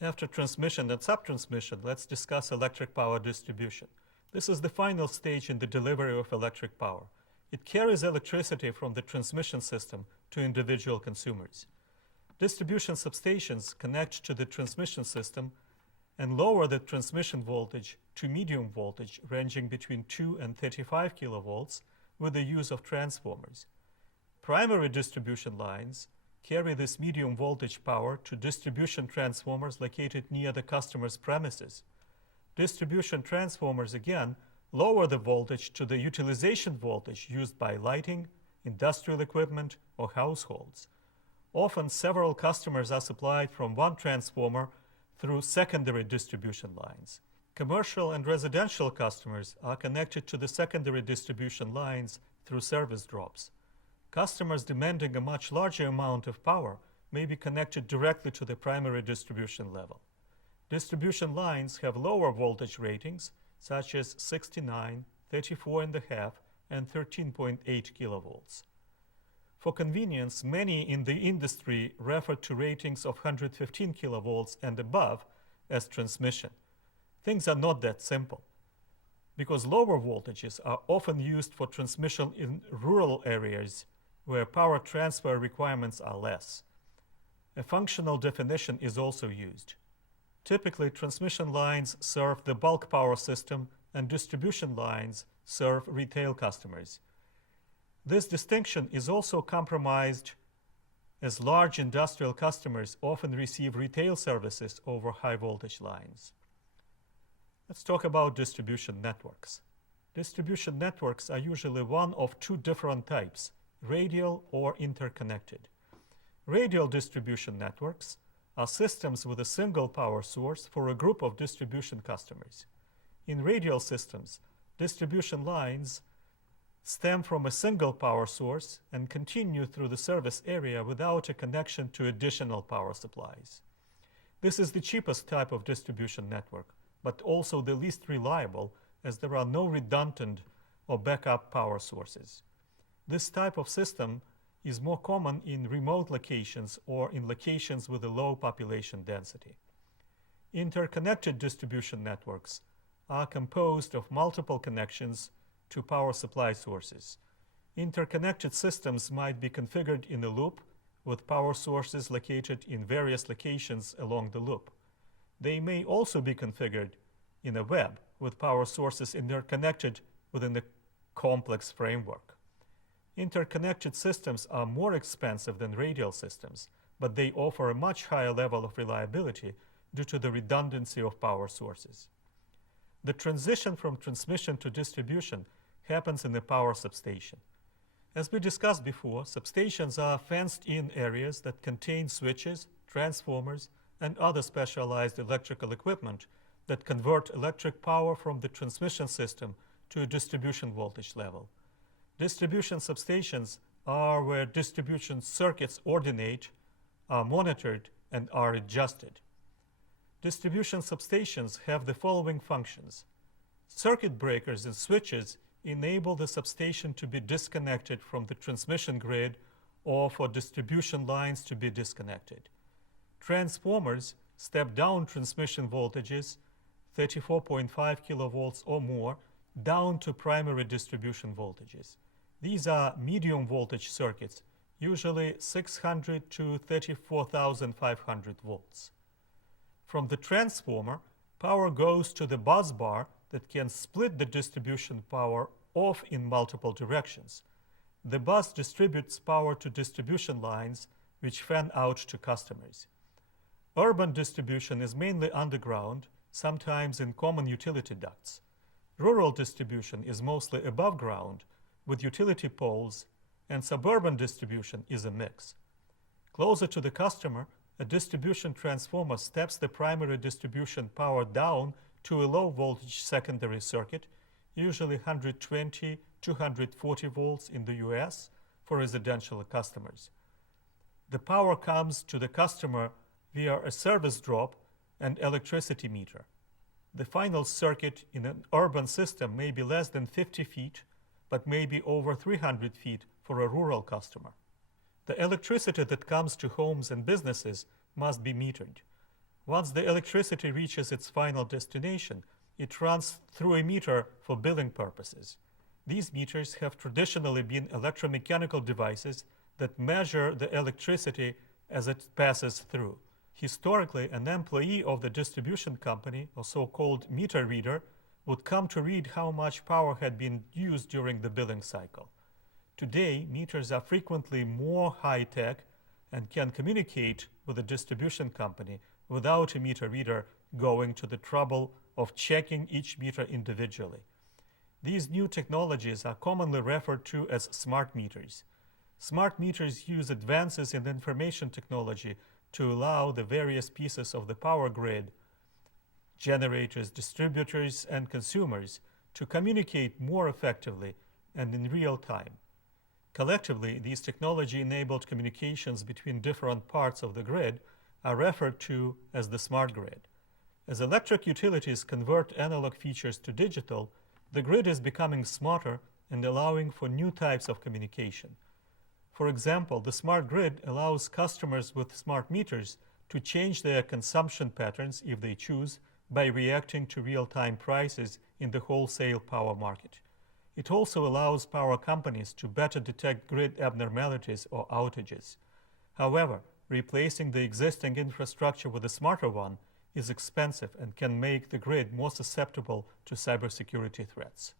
After transmission and subtransmission, let's discuss electric power distribution. This is the final stage in the delivery of electric power. It carries electricity from the transmission system to individual consumers. Distribution substations connect to the transmission system and lower the transmission voltage to medium voltage ranging between 2 and 35 kilovolts with the use of transformers. Primary distribution lines carry this medium voltage power to distribution transformers located near the customer's premises. Distribution transformers again lower the voltage to the utilization voltage used by lighting, industrial equipment, or households. Often several customers are supplied from one transformer through secondary distribution lines. Commercial and residential customers are connected to the secondary distribution lines through service drops. Customers demanding a much larger amount of power may be connected directly to the primary distribution level. Distribution lines have lower voltage ratings, such as 69, 34.5, and 13.8 kilovolts. For convenience, many in the industry refer to ratings of 115 kilovolts and above as transmission. Things are not that simple, because lower voltages are often used for transmission in rural areas where power transfer requirements are less. A functional definition is also used. Typically, transmission lines serve the bulk power system and distribution lines serve retail customers. This distinction is also compromised as large industrial customers often receive retail services over high voltage lines. Let's talk about distribution networks. Distribution networks are usually one of two different types: radial or interconnected. Radial distribution networks are systems with a single power source for a group of distribution customers. In radial systems, distribution lines stem from a single power source and continue through the service area without a connection to additional power supplies. This is the cheapest type of distribution network, but also the least reliable, as there are no redundant or backup power sources. This type of system is more common in remote locations or in locations with a low population density. Interconnected distribution networks are composed of multiple connections to power supply sources. Interconnected systems might be configured in a loop with power sources located in various locations along the loop. They may also be configured in a web with power sources interconnected within a complex framework. Interconnected systems are more expensive than radial systems, but they offer a much higher level of reliability due to the redundancy of power sources. The transition from transmission to distribution happens in the power substation. As we discussed before, substations are fenced-in areas that contain switches, transformers, and other specialized electrical equipment that convert electric power from the transmission system to a distribution voltage level. Distribution substations are where distribution circuits ordinate, are monitored, and are adjusted. Distribution substations have the following functions. Circuit breakers and switches enable the substation to be disconnected from the transmission grid or for distribution lines to be disconnected. Transformers step down transmission voltages, 34.5 kilovolts or more, down to primary distribution voltages. These are medium voltage circuits, usually 600 to 34,500 volts. From the transformer, power goes to the bus bar that can split the distribution power off in multiple directions. The bus distributes power to distribution lines, which fan out to customers. Urban distribution is mainly underground, sometimes in common utility ducts. Rural distribution is mostly above ground, with utility poles, and suburban distribution is a mix. Closer to the customer, a distribution transformer steps the primary distribution power down to a low voltage secondary circuit, usually 120 to 140 volts in the US for residential customers. The power comes to the customer via a service drop and electricity meter. The final circuit in an urban system may be less than 50 feet, but may be over 300 feet for a rural customer. The electricity that comes to homes and businesses must be metered. Once the electricity reaches its final destination, it runs through a meter for billing purposes. These meters have traditionally been electromechanical devices that measure the electricity as it passes through. Historically, an employee of the distribution company, a so-called meter reader, would come to read how much power had been used during the billing cycle. Today, meters are frequently more high-tech and can communicate with the distribution company without a meter reader going to the trouble of checking each meter individually. These new technologies are commonly referred to as smart meters. Smart meters use advances in information technology to allow the various pieces of the power grid, generators, distributors, and consumers, to communicate more effectively and in real time. Collectively, these technology-enabled communications between different parts of the grid are referred to as the smart grid. As electric utilities convert analog features to digital, the grid is becoming smarter and allowing for new types of communication. For example, the smart grid allows customers with smart meters to change their consumption patterns if they choose by reacting to real-time prices in the wholesale power market. It also allows power companies to better detect grid abnormalities or outages. However, replacing the existing infrastructure with a smarter one is expensive and can make the grid more susceptible to cybersecurity threats.